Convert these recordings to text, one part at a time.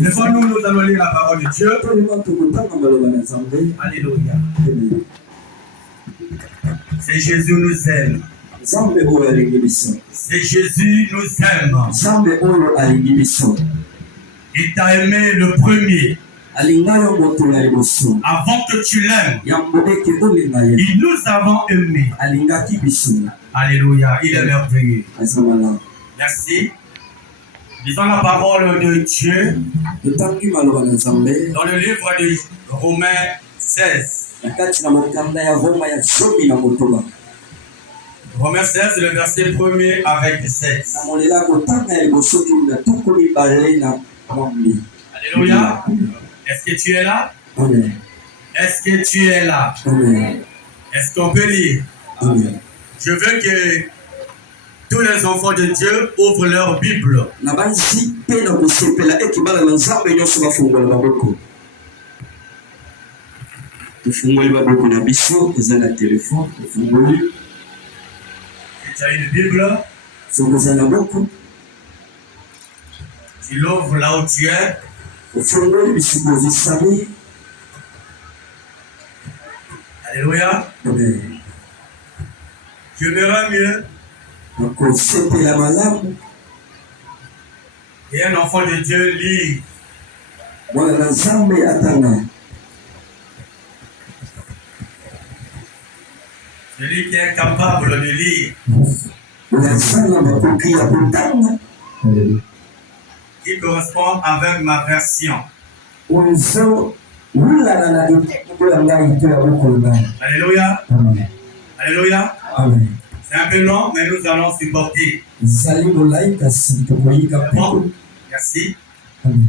Devant nous, nous allons lire la parole de Dieu. Alléluia. C'est Jésus nous aime. C'est Jésus nous aime. Il t'a aimé le premier. Avant que tu l'aimes, il nous avons aimés. Alléluia, il est merveilleux. Merci. Lisons la parole de Dieu dans le livre de Romains 16. Romains 16, le verset 1er avec 17. Alléluia. Est-ce que tu es là? Amen. Est-ce que tu es là? Amen. Est-ce qu'on peut lire? Amen. Je veux que tous les enfants de Dieu ouvrent leur Bible. Tu as une Bible? Tu l'ouvres là où tu es. Alléluia. Amen. Je verrai mieux. Et un enfant de Dieu lit. Celui qui est capable de lire. Qui correspond avec ma version. Alléluia. Amen. Alléluia. Amen. C'est un peu long, mais nous allons supporter. Bon, merci. Amen.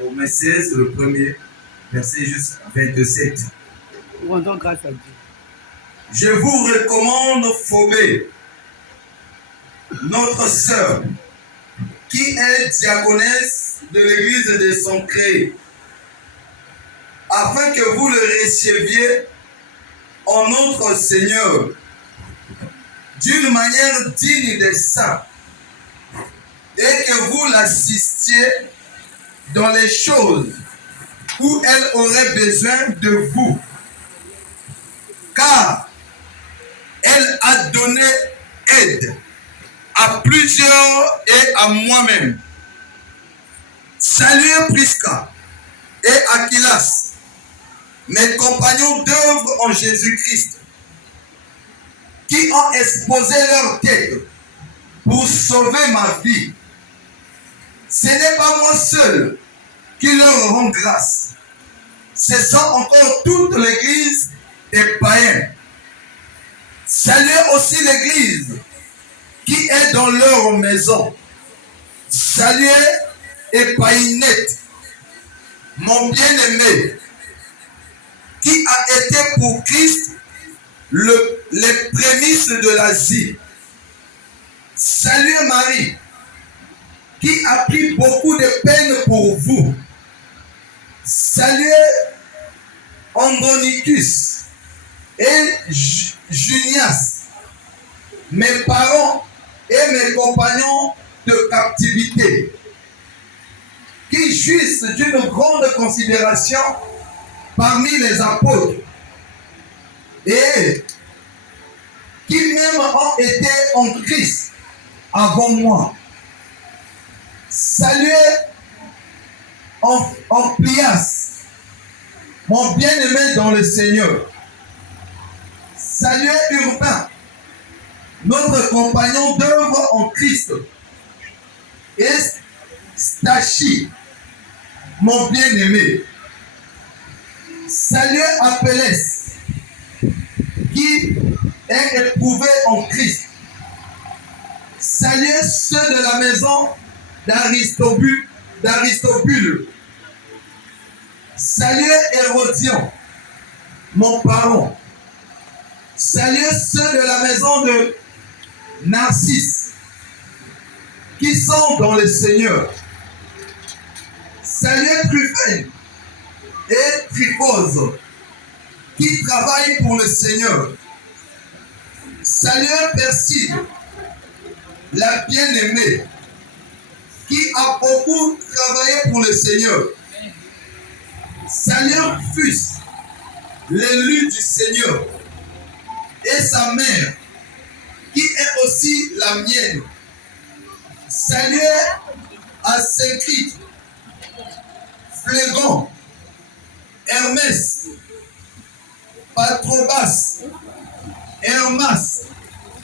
Romains 16, le premier verset jusqu'à 27. Rendons grâce à Dieu. Je vous recommande Phobé, notre sœur, qui est diaconesse de l'église de Sancré, afin que vous le receviez en notre Seigneur d'une manière digne des saints et que vous l'assistiez dans les choses où elle aurait besoin de vous, car elle a donné aide à plusieurs et à moi-même. Saluez Prisca et Aquilas, mes compagnons d'œuvre en Jésus-Christ, qui ont exposé leur tête pour sauver ma vie. Ce n'est pas moi seul qui leur rend grâce. Ce sont encore toute l'église des païens. Saluez aussi l'église qui est dans leur maison. Saluez Épaïnette, mon bien-aimé, qui a été pour Christ les prémices de l'Asie. Saluez Marie, qui a pris beaucoup de peine pour vous. Saluez Andronicus et Junias, mes parents et mes compagnons de captivité, qui jouissent d'une grande considération parmi les apôtres et qui même ont été en Christ avant moi. Saluez Amplias, mon bien-aimé dans le Seigneur. Saluez Urbain, notre compagnon d'œuvre en Christ. Et Stachi, mon bien-aimé. Saluez Apelles, qui est éprouvé en Christ. Saluez ceux de la maison d'Aristobule. Saluez Hérodion, mon parent. Saluez ceux de la maison de Narcisse, qui sont dans le Seigneur. Saluez Truphène et Tripose, qui travaillent pour le Seigneur. Saluez Perside, la bien-aimée, qui a beaucoup travaillé pour le Seigneur. Saluez Fus, l'élu du Seigneur, et sa mère, qui est aussi la mienne. Saluez à Saint-Christ, Flégon, Hermès, Patrobas, Hermas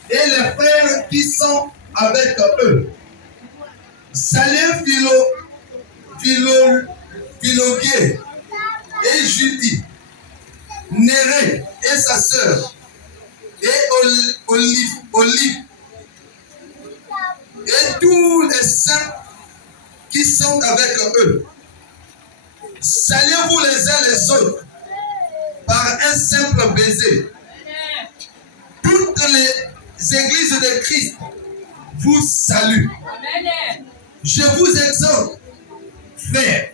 et les frères qui sont avec eux. Saluez Philogué et Judy, Néré et sa sœur, et Olive, et tous les saints qui sont avec eux. Saluez-vous les uns les autres par un simple baiser. Toutes les églises de Christ vous saluent. Je vous exhorte, frères,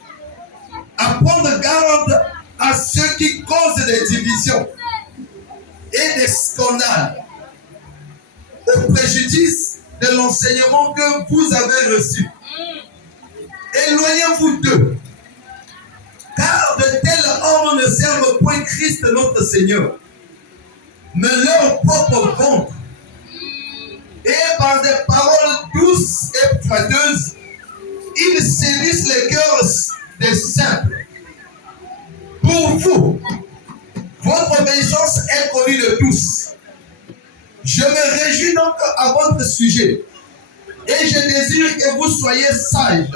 à prendre garde à ceux qui causent des divisions et des scandales au préjudice de l'enseignement que vous avez reçu. Éloignez-vous d'eux, car de tels hommes ne servent point Christ notre Seigneur, mais leur propre ventre, et par des paroles douces et flatteuses, ils séduisent les cœurs des simples. Pour vous, votre obéissance est connue de tous. Je me réjouis donc à votre sujet, et je désire que vous soyez sages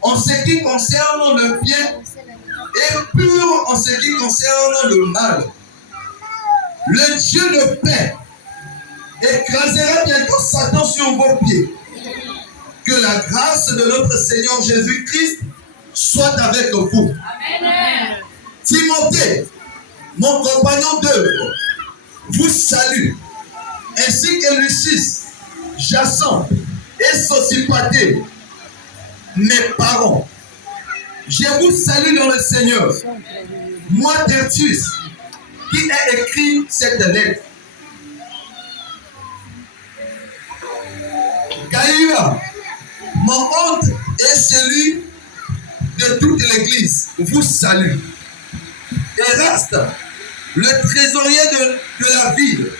en ce qui concerne le bien et purs en ce qui concerne le mal. Le Dieu de paix écrasera bientôt Satan sur vos pieds. Que la grâce de notre Seigneur Jésus-Christ soit avec vous. Amen. Timothée, mon compagnon d'œuvre, vous salue, ainsi que Lucius, Jason et Sosipater, mes parents. Je vous salue dans le Seigneur. Moi, Tertius, qui a écrit cette lettre. Gaius, mon hôte et celui de toute l'Église vous salue. Eraste, le trésorier de la ville,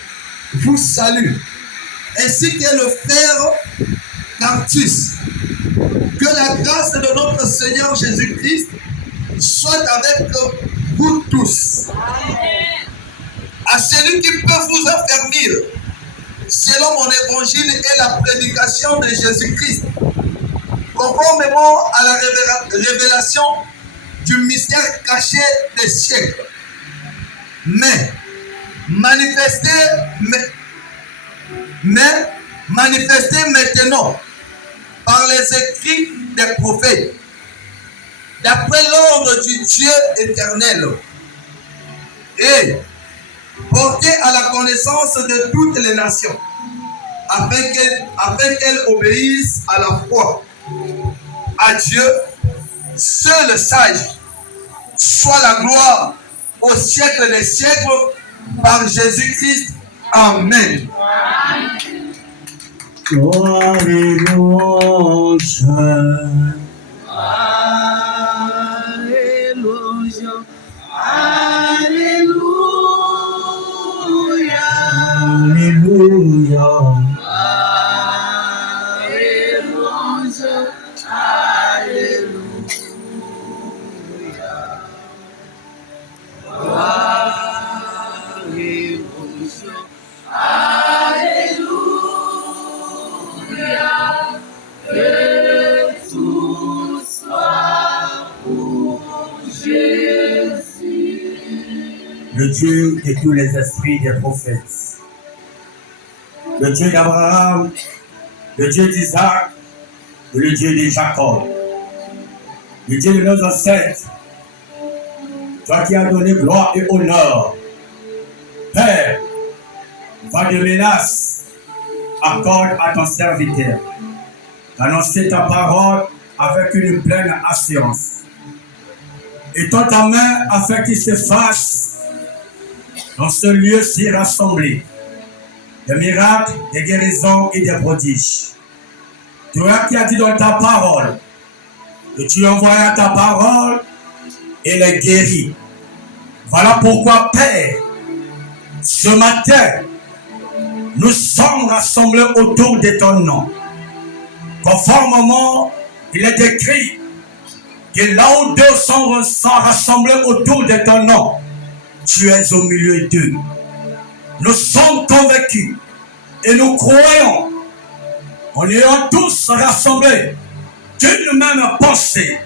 vous salue, ainsi que le frère Quartus. Que la grâce de notre Seigneur Jésus-Christ soit avec vous tous. À celui qui peut vous affermir, selon mon évangile et la prédication de Jésus-Christ, conformément à la révélation du mystère caché des siècles, mais manifesté maintenant par les écrits des prophètes, d'après l'ordre du Dieu éternel, et porté à la connaissance de toutes les nations, afin qu'elles obéissent à la foi. À Dieu, seul sage, soit la gloire au siècle des siècles, par Jésus-Christ. Amen. Gloire et louange. Alléluia. Alléluia. Alléluia. Le Dieu de tous les esprits des prophètes, le Dieu d'Abraham, le Dieu d'Isaac, le Dieu de Jacob, le Dieu de nos ancêtres, toi qui as donné gloire et honneur, Père, va de menace, accorde à ton serviteur d'annoncer ta parole avec une pleine assurance. Et tends ta main afin qu'il se fasse dans ce lieu si rassemblé des miracles, des guérisons et des prodiges. Toi qui as dit dans ta parole que tu envoies ta parole et les guéris. Voilà pourquoi, Père, ce matin, nous sommes rassemblés autour de ton nom. Conformément, il est écrit que là où deux sont rassemblés autour de ton nom, tu es au milieu d'eux. Nous sommes convaincus et nous croyons, en ayant tous rassemblés d'une même pensée,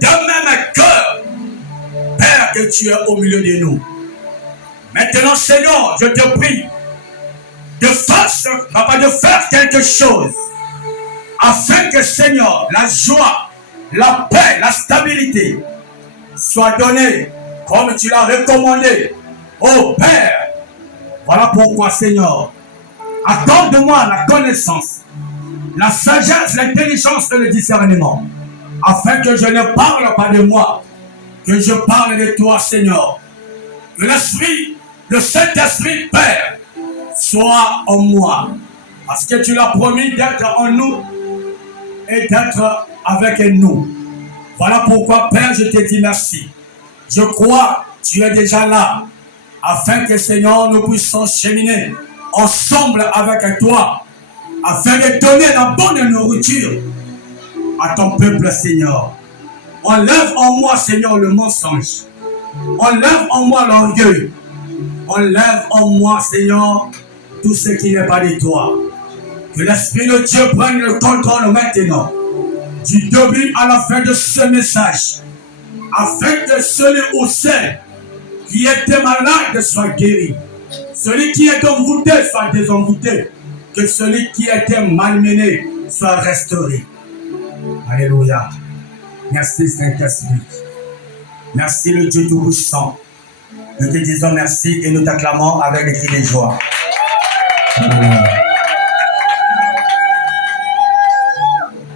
d'un même cœur, Père, que tu es au milieu de nous. Maintenant, Seigneur, je te prie de faire quelque chose afin que, Seigneur, la joie, la paix, la stabilité soient données comme tu l'as recommandé au Père. Voilà pourquoi, Seigneur, accorde-moi la connaissance, la sagesse, l'intelligence et le discernement, afin que je ne parle pas de moi, que je parle de toi, Seigneur. Que l'Esprit, le Saint-Esprit, Père, soit en moi. Parce que tu l'as promis d'être en nous et d'être avec nous. Voilà pourquoi, Père, je te dis merci. Je crois que tu es déjà là, afin que, Seigneur, nous puissions cheminer ensemble avec toi, afin de donner la bonne nourriture à ton peuple, Seigneur. Enlève en moi, Seigneur, le mensonge. Enlève en moi l'orgueil. Enlève en moi, Seigneur, tout ce qui n'est pas de toi. Que l'Esprit de Dieu prenne le contrôle maintenant, du début à la fin de ce message, afin que celui ou celle qui était malade soit guéri. Celui qui est envoûté soit désenvoûté. Que celui qui était malmené soit restauré. Alléluia. Merci Saint-Esprit. Merci le Dieu Tout-Puissant. Nous te disons merci et nous t'acclamons avec des cris de joie.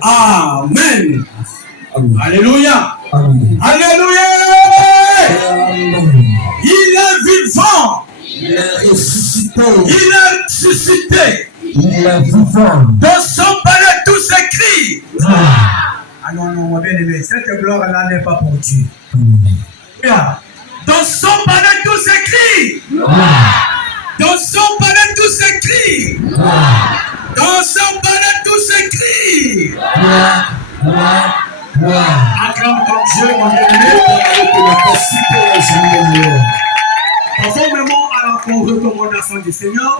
Amen. Alléluia. Alléluia. Il est vivant. Il est ressuscité. Il est ressuscité. Il est vivant. Dans son palais tout s'écrit. Ah non, non, mon bien-aimé, cette gloire-là n'est pas pour Dieu. Dans son palais tout s'écrit. Dans son palais tout s'écrit. Dans son palais tout s'écrit. Acclame ton Dieu, mon bien-aimé. Conformément à la recommandation du Seigneur.